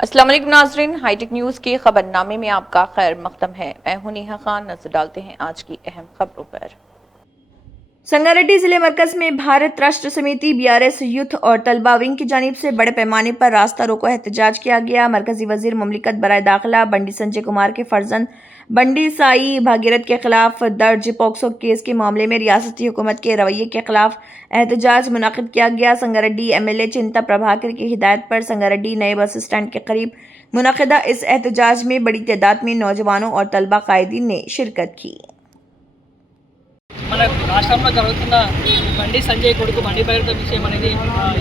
अस्सलाम वालेकुम नाज़रीन, हाईटेक न्यूज़ के खबरनामे में आपका खैर मकदम है। मैं हूं नेहा खान। नजर डालते हैं आज की अहम खबरों पर। संगारेड्डी जिले मरकज में भारत राष्ट्र समिति बीआरएस यूथ और तलबा विंग की जानिब से बड़े पैमाने पर रास्ता रोको एहतजाज किया गया। मरकजी वजीर मुमलिकत बराए दाखिला बंडी संजय कुमार के फर्जंद बंडी साई भागीरथ के खिलाफ दर्ज पॉक्सो केस के मामले में रियासती हुकूमत के रवैये के खिलाफ एहतजाज मुनक़िद किया गया। संगारेड्डी एमएलए चिंता प्रभाकर की हिदायत पर संगारेड्डी नए बस स्टैंड के करीब मुनक़िदा इस एहतजाज में बड़ी तादाद में नौजवानों और तलबा कायदीन ने शिरकत की। మన రాష్ట్రంలో జరుగుతున్న బండి సంజయ్ కొడుకు బండి భైరత విషయం అనేది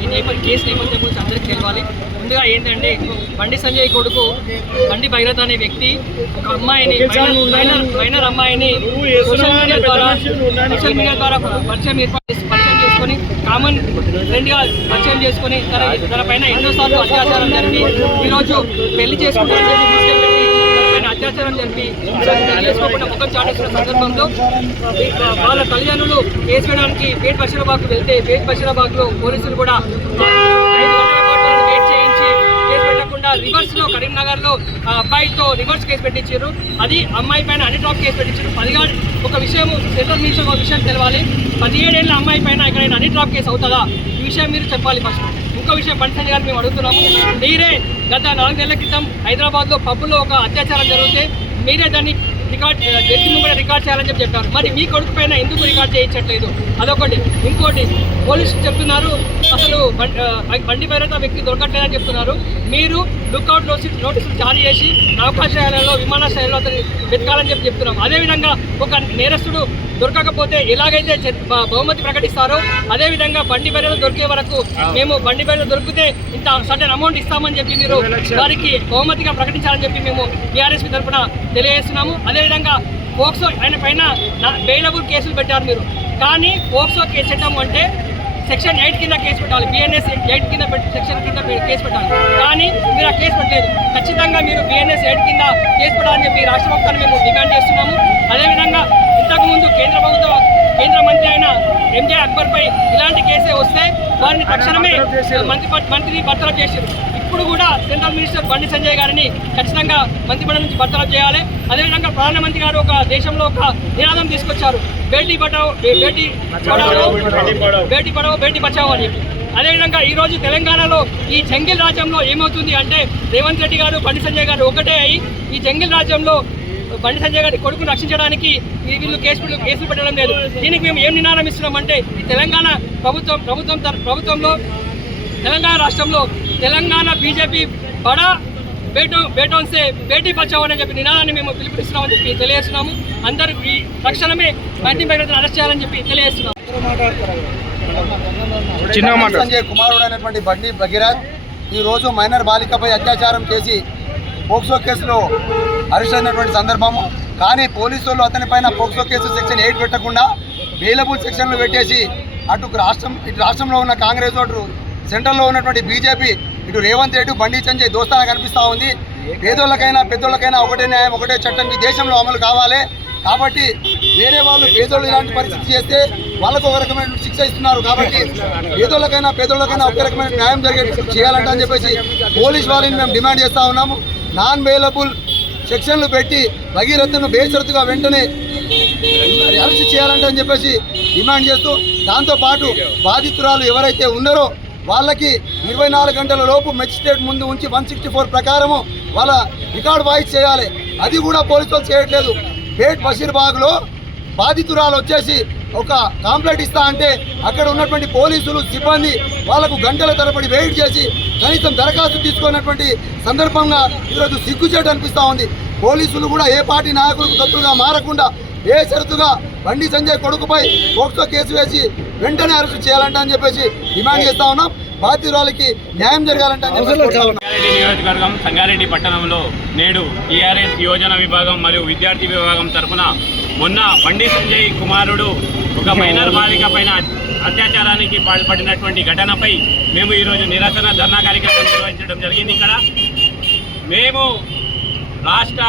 ఈ కేసు నేపథ్యం గురించి అందరికీ తెలియాలి. ముందుగా ఏంటంటే బండి సంజయ్ కొడుకు బండి భైరత అనే వ్యక్తి ఒక అమ్మాయిని మైనర్ అమ్మాయిని సోషల్ మీడియా ద్వారా పరిచయం చేసుకొని కామన్ ఫ్రెండ్గా పరిచయం చేసుకొని తన పైన ఎన్నోసార్లు అత్యాచారం జరిపి ఈరోజు పెళ్లి చేసుకుంటారని అత్యాచారం జరిపి చేసుకోకుండా ముఖం చాటేసిన సందర్భంలో వాళ్ళ తల్లిదండ్రులు కేసు వేయడానికి పేట్ బషీరాబాద్కు వెళ్తే పేట్ బషీరాబాద్లో పోలీసులు కూడా 5 గంటల పాటు వెయిట్ చేయించి కేసు పెట్టకుండా రివర్స్లో కరీంనగర్లో అబ్బాయితో రివర్స్ కేసు పెట్టించారు. అది అమ్మాయి పైన అన్నిటాప్ కేసు పెట్టించారు. ఒక విషయం సెంట్రల్ మినిస్టర్ ఒక విషయం తెలవాలి. 17 ఏళ్ల అమ్మాయి పైన ఎక్కడైనా అన్నిటాప్ కేసు అవుతుందా? ఈ విషయం మీరు చెప్పాలి. ఫస్ట్ ఇంకో విషయం బండి సంజయ్ గారు మేము అడుగుతున్నాము. మీరే గత 4 నెలల క్రితం హైదరాబాద్లో పబ్బులో ఒక అత్యాచారం జరిగితే మీరే దాన్ని జడ్జి ముందు రికార్డ్ చేయాలని చెప్పారు. మరి మీ కొడుకు పైన ఎందుకు రికార్డ్ చేయించట్లేదు? అదొకటి. ఇంకోటి పోలీసులు చెప్తున్నారు అసలు బండి భైరత వ్యక్తి దొరకట్లేదని చెప్తున్నారు. మీరు లుక్అవుట్ నోటీసులు జారీ చేసి అవకాశాలలో విమానాశ్రయాల్లో అతను వెతకాలని చెప్తున్నాం. అదేవిధంగా ఒక నేరస్తుడు దొరకకపోతే ఎలాగైతే బహుమతి ప్రకటిస్తారో అదేవిధంగా బండి భైరత దొరికే వరకు మేము బండి భైరత దొరికితే ఇంత సర్టెన్ అమౌంట్ ఇస్తామని చెప్పి మీరు వారికి బహుమతిగా ప్రకటించాలని చెప్పి మేము టీఆర్ఎస్ తరఫున తెలియజేస్తున్నాము. అదేవిధంగా పోక్సో ఆయన పైన బెయిలబుల్ కేసులు పెట్టారు మీరు. కానీ పోక్సో కేసు చట్టం అంటే సెక్షన్ 8 కింద కేసు పెట్టాలి. బిఎన్ఎస్ 8 కింద సెక్షన్ కింద కేసు పెట్టాలి. కానీ మీరు ఆ కేసు పెట్టలేదు. ఖచ్చితంగా మీరు బిఎన్ఎస్ 8 కింద కేసు పెట్టాలని చెప్పి రాష్ట్ర ప్రభుత్వాన్ని మేము డిమాండ్ చేస్తున్నాము. అదేవిధంగా ఇంతకుముందు కేంద్ర మంత్రి అయిన ఎంజే అక్బర్పై ఇలాంటి కేసే వస్తే వారిని తక్షణమే మంత్రిని బర్తరఫ్ చేశారు. ఇప్పుడు కూడా సెంట్రల్ మినిస్టర్ బండి సంజయ్ గారిని ఖచ్చితంగా మంత్రిమండలి నుంచి బర్తరఫ్ చేయాలి. అదేవిధంగా ప్రధానమంత్రి గారు ఒక దేశంలో ఒక నినాదం తీసుకొచ్చారు, బేటీ బచావో బేటీ బచావో అని చెప్పి. అదేవిధంగా ఈరోజు తెలంగాణలో ఈ జంగిల్ రాజ్యంలో ఏమవుతుంది అంటే రేవంత్ రెడ్డి గారు బండి సంజయ్ గారు ఒకటే అయి ఈ జంగిల్ రాజ్యంలో బండి సంజయ్ గారి కొడుకును రక్షించడానికి వీళ్ళు కేసులు పెట్టడం లేదు. దీనికి మేము ఏం నినాదం ఇస్తున్నామంటే ఈ తెలంగాణ ప్రభుత్వంలో తెలంగాణ రాష్ట్రంలో తెలంగాణ బీజేపీ బడా బేటోన్ సే బేటీ బచావో అని చెప్పి నినాదాన్ని మేము పిలుపునిస్తున్నామని చెప్పి తెలియజేస్తున్నాము. అందరూ ఈ తక్షణమే బండి భైరతను అరెస్ట్ చేయాలని చెప్పి తెలియజేస్తున్నాము. సంజయ్ కుమారుడు అనేటువంటి బండి భగీరథ్ ఈరోజు మైనర్ బాలికపై అత్యాచారం చేసి పోక్సో కేసులో అరెస్ట్ అయినటువంటి సందర్భము. కానీ పోలీసులు అతని పైన పోక్సో కేసు సెక్షన్ 8 పెట్టకుండా బెయిలబుల్ సెక్షన్లు పెట్టేసి ఇటు రాష్ట్రంలో ఉన్న కాంగ్రెస్ ఓటు సెంట్రల్లో ఉన్నటువంటి బీజేపీ ఇటు రేవంత్ రెడ్డి బండి సంజయ్ దోస్తాన కనిపిస్తూ ఉంది. పేదోళ్ళకైనా పెద్దోళ్ళకైనా ఒకటే న్యాయం ఒకటే చట్టం ఈ దేశంలో అమలు కావాలి. కాబట్టి వేరే వాళ్ళు పేదోళ్ళు ఇలాంటి పరిస్థితి చేస్తే వాళ్ళకు ఒక రకమైన శిక్ష ఇస్తున్నారు. కాబట్టి పేదోళ్ళకైనా ఒక రకమైన న్యాయం జరిగేటట్టు చేయాలంట అని చెప్పేసి పోలీస్ వాళ్ళని మేము డిమాండ్ చేస్తూ ఉన్నాము. నాన్ బెయిలబుల్ సెక్షన్లు పెట్టి భగీరథను బేషరతుగా వెంటనే అరెస్ట్ చేయాలంటే అని చెప్పేసి డిమాండ్ చేస్తూ, దాంతోపాటు బాధితురాలు ఎవరైతే ఉన్నారో వాళ్ళకి 24 గంటల లోపు మెజిస్ట్రేట్ ముందు ఉంచి 164 ప్రకారము వాళ్ళ రికార్డ్ వాయిస్ చేయాలి. అది కూడా పోలీసులు చేయట్లేదు. పేట్ బషీర్బాగ్లో బాధితురాలు వచ్చేసి ఒక కాంప్లైంట్ ఇస్తా అంటే అక్కడ ఉన్నటువంటి పోలీసులు సిబ్బంది వాళ్లకు గంటల తరబడి వెయిట్ చేసి కనీసం దరఖాస్తు తీసుకున్నటువంటి సందర్భంగా ఈరోజు సిగ్గుచేటు అనిపిస్తూ ఉంది. పోలీసులు కూడా ఏ పార్టీ నాయకులకు తప్పుగా మారకుండా బేషరతుగా బండి సంజయ్ కొడుకుపై పోక్సో కేసు వేసి వెంటనే అరెస్ట్ చేయాలంట అని చెప్పేసి డిమాండ్ చేస్తా ఉన్నాం. బాధితురాలకి న్యాయం జరగాలంటే నియోజకవర్గం సంగారెడ్డి పట్టణంలో నేడు టీఆర్ఎస్ యువజన విభాగం మరియు విద్యార్థి విభాగం తరఫున మొన్న బండి సంజయ్ కుమారుడు ఒక మైనర్ బాలిక పైన అత్యాచారానికి పాల్పడినటువంటి ఘటనపై మేము ఈరోజు నిరసన ధర్నా కార్యక్రమం నిర్వహించడం జరిగింది. ఇక్కడ మేము రాష్ట్ర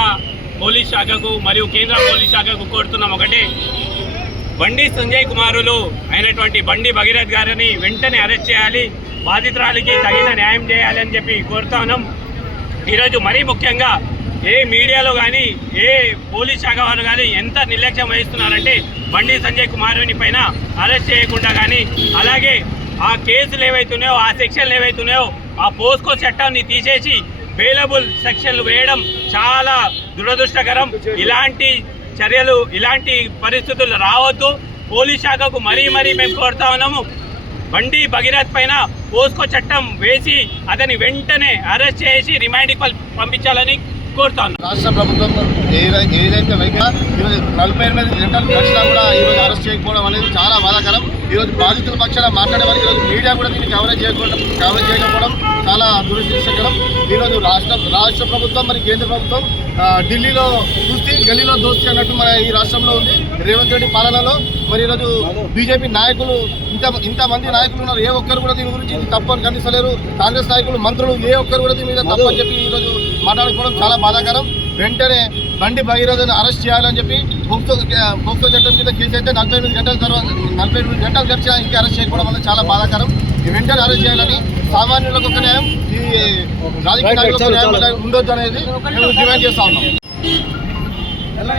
పోలీస్ శాఖకు మరియు కేంద్ర పోలీస్ శాఖకు కోరుతున్నాం ఒకటే, బండి సంజయ్ కుమారులు అయినటువంటి బండి భగీరథ్ గారిని వెంటనే అరెస్ట్ చేయాలి, బాధితురాలికి తగిన న్యాయం చేయాలని చెప్పి కోరుతున్నాం. ఈరోజు మరీ ముఖ్యంగా ఏ మీడియాలో కానీ ఏ పోలీస్ శాఖ వారు కానీ ఎంత నిర్లక్ష్యం వహిస్తున్నారంటే బండి సంజయ్ కుమారుని పైన అరెస్ట్ చేయకుండా కానీ అలాగే ఆ కేసులు ఏవైతున్నాయో ఆ సెక్షన్లు ఏవైతున్నాయో ఆ పోస్కో చట్టాన్ని తీసేసి బెయిలబుల్ సెక్షన్లు వేయడం చాలా దురదృష్టకరం. ఇలాంటి చర్యలు ఇలాంటి పరిస్థితులు రావద్దు. పోలీస్ శాఖకు మరీ మేము కోరుతా ఉన్నాము, బండి భగీరథ్ పైన పోస్కో చట్టం వేసి అతని వెంటనే అరెస్ట్ చేసి రిమాండ్కి పంపించాలని కోరుతా ఉన్నాం. రాష్ట్ర ప్రభుత్వం ఏదైతే వైఖరి ఈరోజు 48 గంటలు గడిచినా కూడా ఈరోజు అరెస్ట్ చేయకపోవడం అనేది చాలా బాధాకరం. ఈరోజు బాధితుల పక్షాన మాట్లాడే వారికి ఈరోజు మీడియా కూడా దీన్ని కవరేజ్ చేయకపోవడం చాలా దురదృష్టకరం. ఈరోజు రాష్ట్ర ప్రభుత్వం మరి కేంద్ర ప్రభుత్వం ఢిల్లీలో కుస్తీ గల్లీలో దోస్తీ అన్నట్టు మన ఈ రాష్ట్రంలో ఉంది. రేవంత్ రెడ్డి పాలనలో మరి ఈరోజు బీజేపీ నాయకులు ఇంతమంది నాయకులు ఉన్నారు, ఏ ఒక్కరు కూడా దీని గురించి తప్పు అని ఖండిస్తలేరు. కాంగ్రెస్ నాయకులు మంత్రులు ఏ ఒక్కరు కూడా దీని మీద తప్పు అని చెప్పి ఈరోజు మాట్లాడుకోవడం చాలా బాధాకరం. వెంటనే బండి భగీరథను అరెస్ట్ చేయాలని చెప్పి పోక్సో చట్టం కింద కేసు అయితే 48 గంటలు గడిచినా ఇంకా అరెస్ట్ చేయకపోవడం వల్ల చాలా బాధాకరం. వెంటనే అరెస్ట్ చేయాలని సామాన్యులకు ఒక న్యాయం, ఈ రాజకీయ నాయకులకు న్యాయం ఉండొద్దు అనేది మేము డిమాండ్ చేస్తా ఉన్నాం.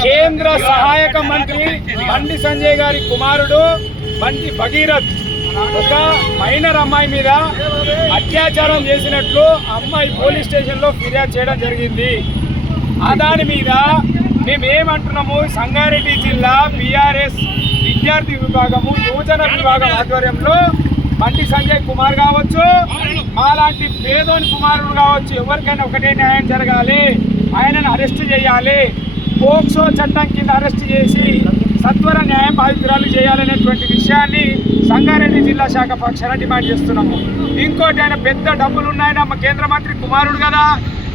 కేంద్ర సహాయక మంత్రి బండి సంజయ్ గారి కుమారుడు బండి భగీరథ్ ఒక మైనర్ అమ్మాయి మీద అత్యాచారం చేసినట్లు అమ్మాయి పోలీస్ స్టేషన్లో ఫిర్యాదు చేయడం జరిగింది. దాని మీద మేమేమంటున్నాము, సంగారెడ్డి జిల్లా బీఆర్ఎస్ విద్యార్థి విభాగము యువజన విభాగం ఆధ్వర్యంలో బండి సంజయ్ కుమార్ కావచ్చు, మాలాంటి పేదోని కుమారుడు కావచ్చు, ఎవరికైనా ఒకటే న్యాయం జరగాలి, ఆయనను అరెస్ట్ చేయాలి, పోక్సో చట్టం కింద అరెస్ట్ చేసి సత్వర న్యాయం బాధితురాలు చేయాలనేటువంటి విషయాన్ని సంగారెడ్డి జిల్లా శాఖ పక్షాన డిమాండ్ చేస్తున్నాము. ఇంకోటి, ఆయన పెద్ద డబ్బులున్నాయన మా కేంద్ర మంత్రి కుమారుడు కదా,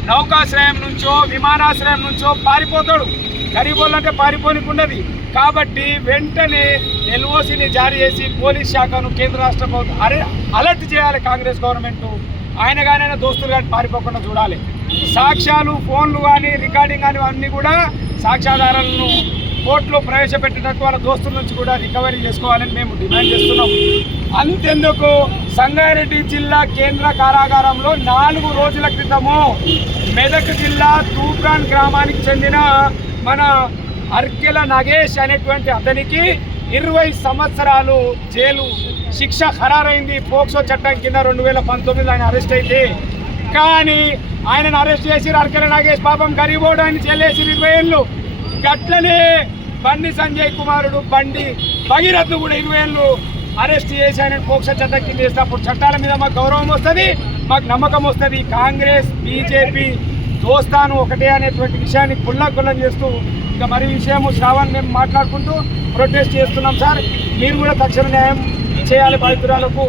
నౌకాశ్రయం నుంచో విమానాశ్రయం నుంచో పారిపోతాడు. గరీబోళ్ళు అంటే పారిపోనికున్నది కాబట్టి వెంటనే ఎల్ఓసిని జారీ చేసి పోలీస్ శాఖను కేంద్ర రాష్ట్ర ప్రభుత్వం అలర్ట్ చేయాలి. కాంగ్రెస్ గవర్నమెంట్ ఆయన కానీ ఆయన దోస్తులు కానీ పారిపోకుండా చూడాలి. సాక్ష్యాలు, ఫోన్లు కానీ రికార్డింగ్ కానీ అన్నీ కూడా సాక్ష్యాధారాలను కోర్టులో ప్రవేశపెట్టినట్టు వాళ్ళ దోస్తుల నుంచి కూడా రికవరీ చేసుకోవాలని మేము డిమాండ్ చేస్తున్నాం. అంతెందుకు, సంగారెడ్డి జిల్లా కేంద్ర కారాగారంలో 4 రోజుల క్రితము మెదక్ జిల్లా తూప్రాన్ గ్రామానికి చెందిన మన అర్కెల నాగేష్ అనేటువంటి అతనికి 20 సంవత్సరాలు జైలు శిక్ష ఖరారైంది. పోక్సో చట్టం కింద 2019 ఆయన అరెస్ట్ అయితే, కానీ ఆయనను అరెస్ట్ చేసి అర్కెల నాగేష్ పాపం గరీబోడు ఆయన చెల్లేసి 20 ఏళ్ళు. గట్లనే బండి సంజయ్ కుమారుడు బండి భగీరథ్ కూడా 20 ఏళ్ళు అరెస్ట్ చేసి ఆయన పోక్సో చట్టం కింద చేసినప్పుడు చట్టాల మీద మాకు గౌరవం వస్తుంది, మాకు నమ్మకం వస్తుంది. కాంగ్రెస్ బీజేపీ దోస్తాను ఒకటే అనేటువంటి విషయాన్ని కుల్లం చేస్తూ ఇంకా మరి విషయము శ్రావణ్ మేము మాట్లాడుకుంటూ ప్రొటెస్ట్ చేస్తున్నాం. సార్, మీరు కూడా తక్షణ న్యాయం చేయాలి బాధితురాలకు.